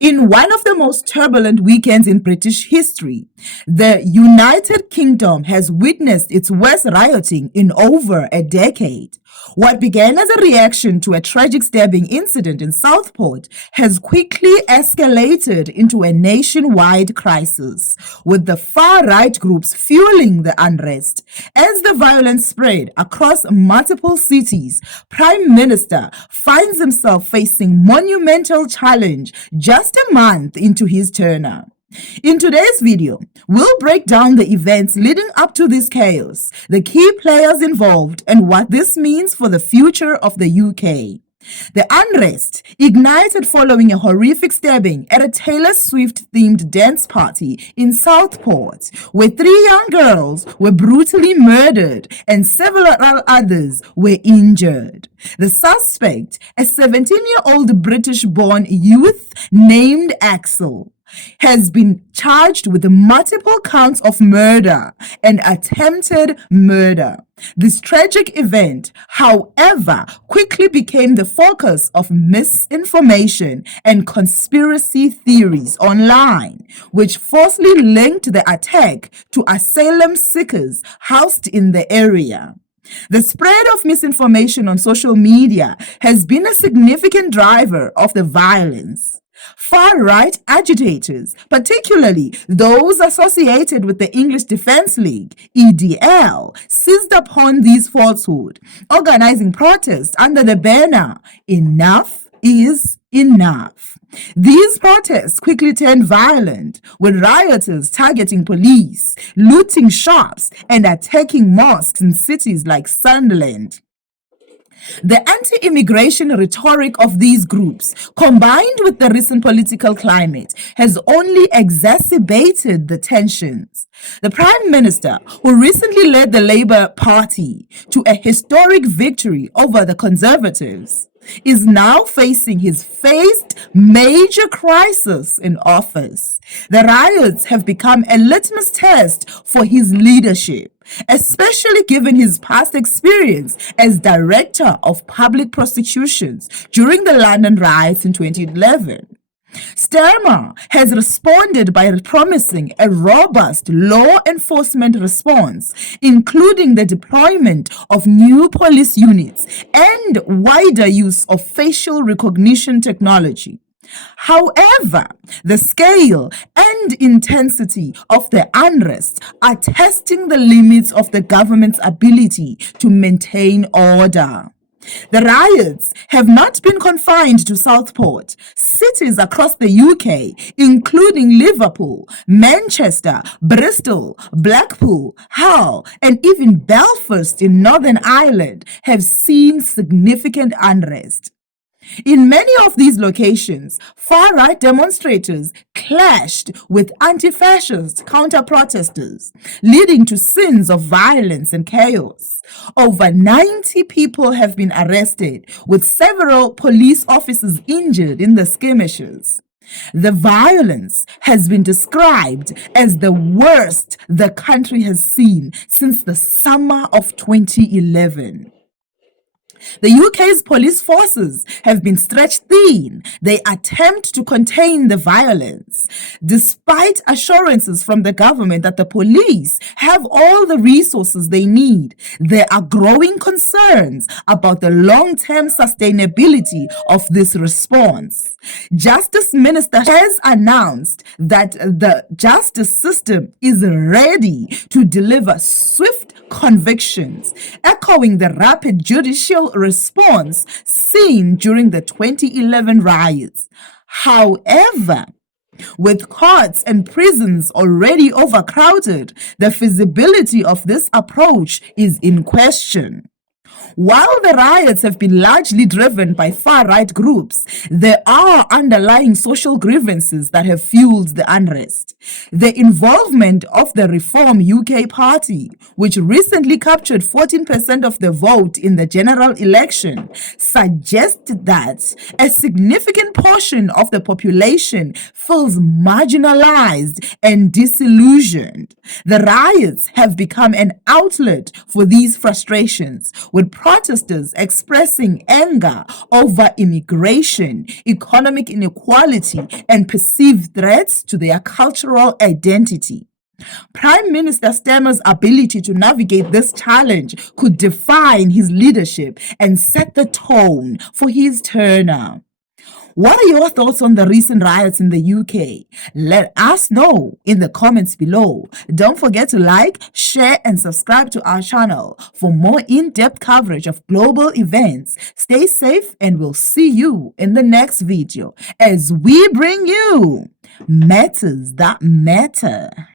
In one of the most turbulent weekends in British history, the United Kingdom has witnessed its worst rioting in over a decade. What began as a reaction to a tragic stabbing incident in Southport has quickly escalated into a nationwide crisis, with the far-right groups fueling the unrest. As the violence spread across multiple cities, Prime Minister finds himself facing monumental challenge just a month into his tenure. In today's video, we'll break down the events leading up to this chaos, the key players involved, and what this means for the future of the UK. The unrest ignited following a horrific stabbing at a Taylor Swift-themed dance party in Southport, where 3 young girls were brutally murdered and several others were injured. The suspect, a 17-year-old British-born youth named Axel, has been charged with multiple counts of murder and attempted murder. This tragic event, however, quickly became the focus of misinformation and conspiracy theories online, which falsely linked the attack to asylum seekers housed in the area. The spread of misinformation on social media has been a significant driver of the violence. Far-right agitators, particularly those associated with the English Defence League, EDL, seized upon these falsehoods, organizing protests under the banner, "Enough is enough." These protests quickly turned violent, with rioters targeting police, looting shops, and attacking mosques in cities like Sunderland. The anti-immigration rhetoric of these groups, combined with the recent political climate, has only exacerbated the tensions. The Prime Minister, who recently led the Labour Party to a historic victory over the Conservatives, is now facing his first major crisis in office. The riots have become a litmus test for his leadership, especially given his past experience as Director of Public Prosecutions during the London riots in 2011. Starmer has responded by promising a robust law enforcement response, including the deployment of new police units and wider use of facial recognition technology. However, the scale and intensity of the unrest are testing the limits of the government's ability to maintain order. The riots have not been confined to Southport. Cities across the UK, including Liverpool, Manchester, Bristol, Blackpool, Hull, and even Belfast in Northern Ireland, have seen significant unrest. In many of these locations, far-right demonstrators clashed with anti-fascist counter-protesters, leading to scenes of violence and chaos. Over 90 people have been arrested, with several police officers injured in the skirmishes. The violence has been described as the worst the country has seen since the summer of 2011. The UK's police forces have been stretched thin. They attempt to contain the violence. Despite assurances from the government that the police have all the resources they need, there are growing concerns about the long-term sustainability of this response. Justice Minister has announced that the justice system is ready to deliver swift convictions, echoing the rapid judicial response seen during the 2011 riots. However, with courts and prisons already overcrowded, the feasibility of this approach is in question. While the riots have been largely driven by far-right groups, there are underlying social grievances that have fueled the unrest. The involvement of the Reform UK Party, which recently captured 14% of the vote in the general election, suggests that a significant portion of the population feels marginalized and disillusioned. The riots have become an outlet for these frustrations, with with protesters expressing anger over immigration, economic inequality, and perceived threats to their cultural identity. Prime Minister Stemmer's ability to navigate this challenge could define his leadership and set the tone for his term. What are your thoughts on the recent riots in the UK? Let us know in the comments below. Don't forget to like, share, and subscribe to our channel for more in-depth coverage of global events. Stay safe, and we'll see you in the next video as we bring you matters that matter.